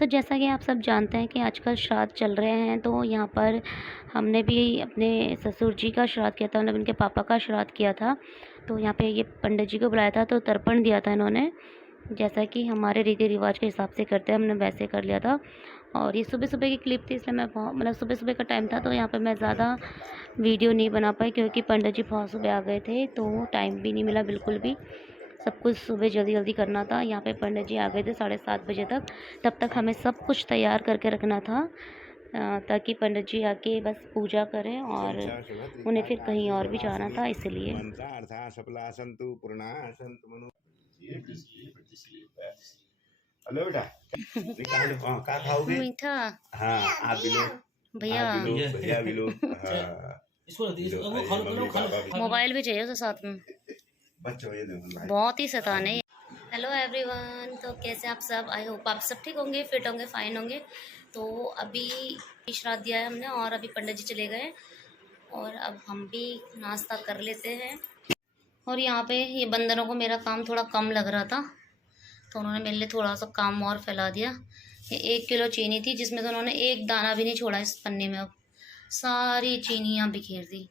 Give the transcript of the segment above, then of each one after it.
तो जैसा कि आप सब जानते हैं कि आजकल श्राद्ध चल रहे हैं, तो यहाँ पर हमने भी अपने ससुर जी का श्राद्ध किया था, मतलब इनके पापा का श्राद्ध किया था। तो यहाँ पे ये पंडित जी को बुलाया था, तो तर्पण दिया था इन्होंने, जैसा कि हमारे रीति रिवाज के हिसाब से करते हैं, हमने वैसे कर लिया था। और ये सुबह-सुबह की क्लिप थी, इसलिए मैं बहुत मतलब सुबह-सुबह का टाइम था, तो यहाँ पे मैं ज़्यादा वीडियो नहीं बना पाई, क्योंकि पंडित जी बहुत सुबह आ गए थे, तो टाइम भी नहीं मिला बिल्कुल भी। सब कुछ सुबह जल्दी-जल्दी करना था। यहाँ पे पंडित जी आ गए थे 7:30 बजे तक, तब तक हमें सब कुछ तैयार करके रखना था, ताकि पंडित जी आके बस पूजा करें, और उन्हें फिर कहीं और भी जाना था इसलिए। हेलो बेटा, निकालो। हाँ, क्या खाओगे? मीठा। हाँ, आप भी लो। भैया आप भी लो, भैया भी लो। हाँ, मोबाइल भी चाहिए उसे साथ में, बच्चों ये देखो भाई। बहुत ही शैतान है। हेलो एवरीवन, तो कैसे आप सब? आई होप आप सब ठीक होंगे, फिट होंगे, फाइन होंगे। तो अभी श्राद्ध दिया है हमने, और अभी पंडित जी चले गए, और अब हम भी नाश्ता कर लेते हैं। और यहाँ पे ये बंदरों को मेरा काम थोड़ा कम लग रहा था, तो उन्होंने मेरे लिए थोड़ा सा काम और फैला दिया। ये 1 किलो चीनी थी, जिसमें से उन्होंने एक दाना भी नहीं छोड़ा इस पन्ने में, अब सारी चीनियाँ बिखेर दी।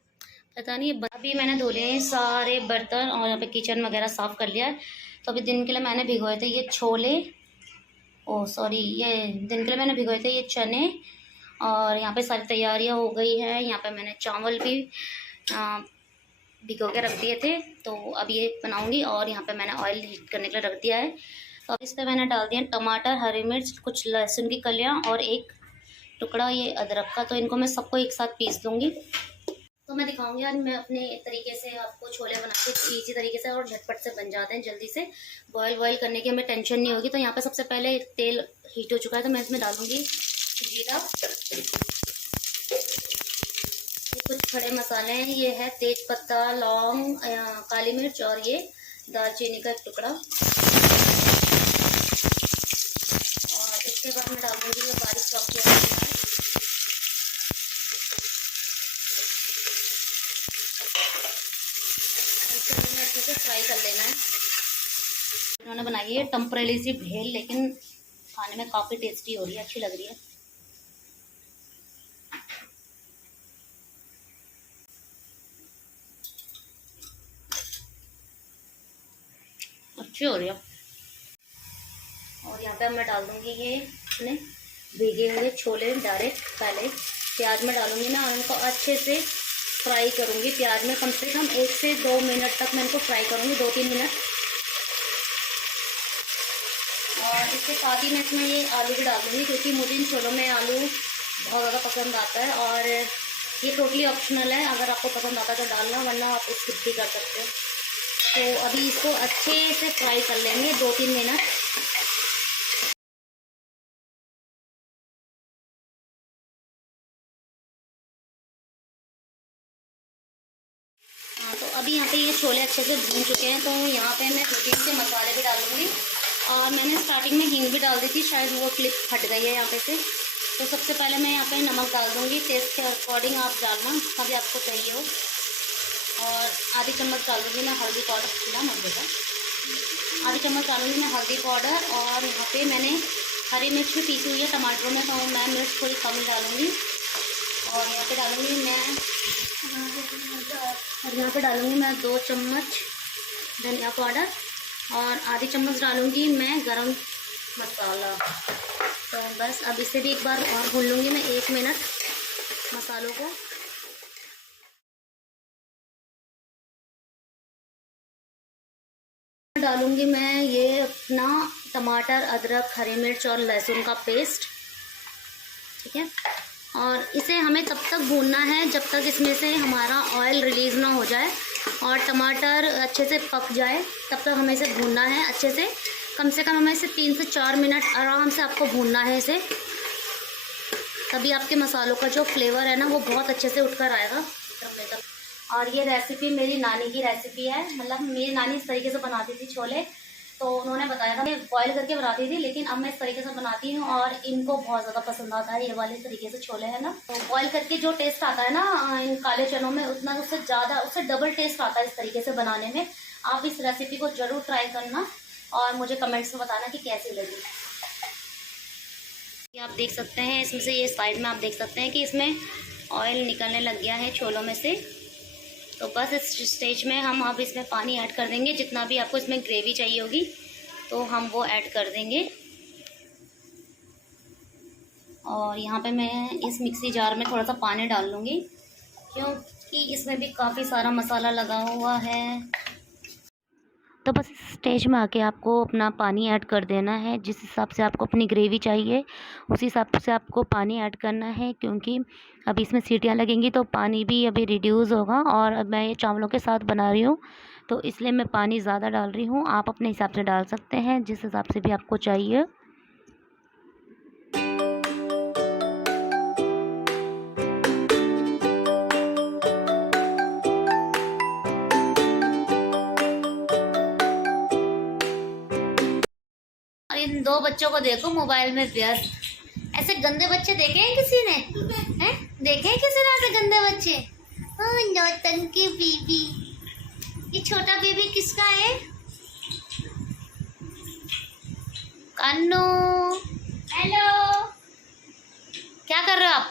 पता नहीं अभी मैंने धो लिए हैं सारे बर्तन, और यहाँ पे किचन वगैरह साफ़ कर लिया है। तो अभी दिन के लिए मैंने भिगोए थे ये छोले, ये दिन के लिए मैंने भिगोए थे ये चने, और यहाँ पे सारी तैयारियाँ हो गई हैं। यहाँ पे मैंने चावल भी भिगो के रख दिए थे, तो अब ये बनाऊंगी। और यहाँ पे मैंने ऑयल हीट करने के लिए रख दिया है। तो अब इस पर मैंने डाल दिया टमाटर, हरी मिर्च, कुछ लहसुन की कलियाँ और एक टुकड़ा ये अदरक का। तो इनको मैं सबको एक साथ पीस दूँगी। तो मैं दिखाऊंगी आज मैं अपने तरीके से आपको छोले बना के, इजी तरीके से, और झटपट से बन जाते हैं जल्दी से। बॉयल करने की हमें टेंशन नहीं होगी। तो यहाँ पे सबसे पहले तेल हीट हो चुका है, तो मैं इसमें डालूंगी जीरा, ये कुछ खड़े मसाले हैं, ये है तेज पत्ता, लौंग, काली मिर्च, और ये दालचीनी का एक टुकड़ा। और इसके बाद मैं डालूंगी ये बारीक चॉप किया हुआ प्याज। अच्छे से फ्राई कर लेना है। इन्होंने बनाई है टेम्परेरी सी भेल, लेकिन खाने में काफ़ी टेस्टी हो रही है, अच्छी लग रही है। अच्छी हो रही है। और यहाँ पे मैं डाल दूँगी ये अपने भीगे हुए छोले डायरेक्ट। पहले प्याज में डालूँगी मैं, और इनको अच्छे से फ्राई करूँगी प्याज में। कम से कम 1 से 2 मिनट तक मैं इनको फ्राई करूँगी, 2-3 मिनट। और इसके साथ ही मैं इसमें ये आलू भी डाल दूँगी, क्योंकि मुझे इन छोलों में आलू बहुत ज़्यादा पसंद आता है। और ये टोटली ऑप्शनल है, अगर आपको पसंद आता है तो डालना, वरना आप स्किप भी कर सकते हो। तो अभी इसको अच्छे से फ्राई कर लेंगे 2-3 मिनट। हाँ, तो अभी यहाँ पे ये छोले अच्छे से भून चुके हैं, तो यहाँ पे मैं 2-3 से मसाले भी डालूँगी। और मैंने स्टार्टिंग में हींग भी डाल दी थी, शायद वो क्लिप हट गई है यहाँ पे से। तो सबसे पहले मैं यहाँ पे नमक डाल दूँगी, टेस्ट के अकॉर्डिंग आप डालना, जितना भी आपको चाहिए हो। और आधी चम्मच डाल दूँगी मैं हल्दी पाउडर, खिला मत बेटा। आधी चम्मच डालूँगी मैं हल्दी पाउडर। और यहाँ पे मैंने हरी मिर्च भी पीसी हुई है टमाटरों में, तो मैं मिर्च थोड़ी कम ही डालूँगी। और यहाँ पे डालूँगी मैं 2 चम्मच धनिया पाउडर, और आधी चम्मच डालूँगी मैं गरम मसाला। तो बस अब इसे भी एक बार और भून लूँगी मैं 1 मिनट मसालों को। डालूँगी मैं ये अपना टमाटर, अदरक, हरी मिर्च और लहसुन का पेस्ट, ठीक है। और इसे हमें तब तक भूनना है जब तक इसमें से हमारा ऑयल रिलीज़ ना हो जाए और टमाटर अच्छे से पक जाए, तब तक हमें इसे भूनना है अच्छे से। कम से कम हमें इसे 3 से 4 मिनट आराम से आपको भूनना है इसे, तभी आपके मसालों का जो फ्लेवर है ना वो बहुत अच्छे से उठकर आएगा। और ये रेसिपी मेरी नानी की रेसिपी है, मतलब मेरी नानी इस तरीके से बनाती थी छोले, तो उन्होंने बताया था। मैं बॉयल करके बनाती थी, लेकिन अब मैं इस तरीके से बनाती हूँ और इनको बहुत ज़्यादा पसंद आता है ये वाले तरीके से छोले है ना। तो बॉयल करके जो टेस्ट आता है ना इन काले चनों में, उतना उससे ज़्यादा, उससे डबल टेस्ट आता है इस तरीके से बनाने में। आप इस रेसिपी को ज़रूर ट्राई करना और मुझे कमेंट्स में बताना कि कैसी लगी। ये आप देख सकते हैं इसमें से, ये साइड में आप देख सकते हैं कि इसमें ऑयल निकलने लग गया है छोलों में से। तो बस इस स्टेज में हम अब इसमें पानी ऐड कर देंगे। जितना भी आपको इसमें ग्रेवी चाहिए होगी तो हम वो ऐड कर देंगे। और यहाँ पे मैं इस मिक्सी जार में थोड़ा सा पानी डाल लूँगी, क्योंकि इसमें भी काफ़ी सारा मसाला लगा हुआ है। तो बस इस स्टेज में आके आपको अपना पानी ऐड कर देना है। जिस हिसाब से आपको अपनी ग्रेवी चाहिए उसी हिसाब से आपको पानी ऐड करना है, क्योंकि अभी इसमें सीटियाँ लगेंगी तो पानी भी अभी रिड्यूस होगा। और अब मैं ये चावलों के साथ बना रही हूँ तो इसलिए मैं पानी ज़्यादा डाल रही हूँ। आप अपने हिसाब से डाल सकते हैं, जिस हिसाब से भी आपको चाहिए। इन दो बच्चों को देखो मोबाइल में व्यस्त। ऐसे गंदे बच्चे देखे हैं किसी ने? हैं? देखे हैं किसी ने ऐसे गंदे बच्चे? नौटंकी बेबी। ये छोटा बेबी किसका है? कान्नू, हेलो, क्या कर रहे हो आप?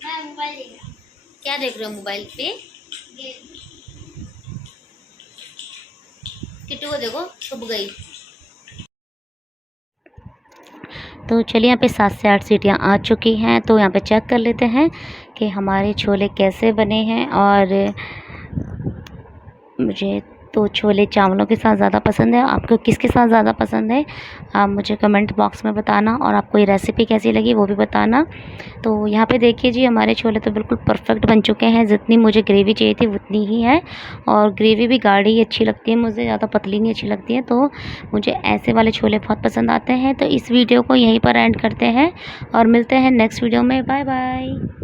मैं मोबाइल देख रहा हूँ। क्या देख रहे हो मोबाइल पे? किट्टू को देखो, छुप गई। तो चलिए, यहाँ पे 7 से 8 सीटियाँ आ चुकी हैं। तो यहाँ पे चेक कर लेते हैं कि हमारे छोले कैसे बने हैं। और मुझे तो छोले चावलों के साथ ज़्यादा पसंद है। आपको किसके साथ ज़्यादा पसंद है आप मुझे कमेंट बॉक्स में बताना। और आपको ये रेसिपी कैसी लगी वो भी बताना। तो यहाँ पे देखिए जी, हमारे छोले तो बिल्कुल परफेक्ट बन चुके हैं। जितनी मुझे ग्रेवी चाहिए थी उतनी ही है। और ग्रेवी भी गाढ़ी ही अच्छी लगती है मुझे, ज़्यादा पतली नहीं अच्छी लगती है। तो मुझे ऐसे वाले छोले बहुत पसंद आते हैं। तो इस वीडियो को यहीं पर एंड करते हैं और मिलते हैं नेक्स्ट वीडियो में। Bye bye.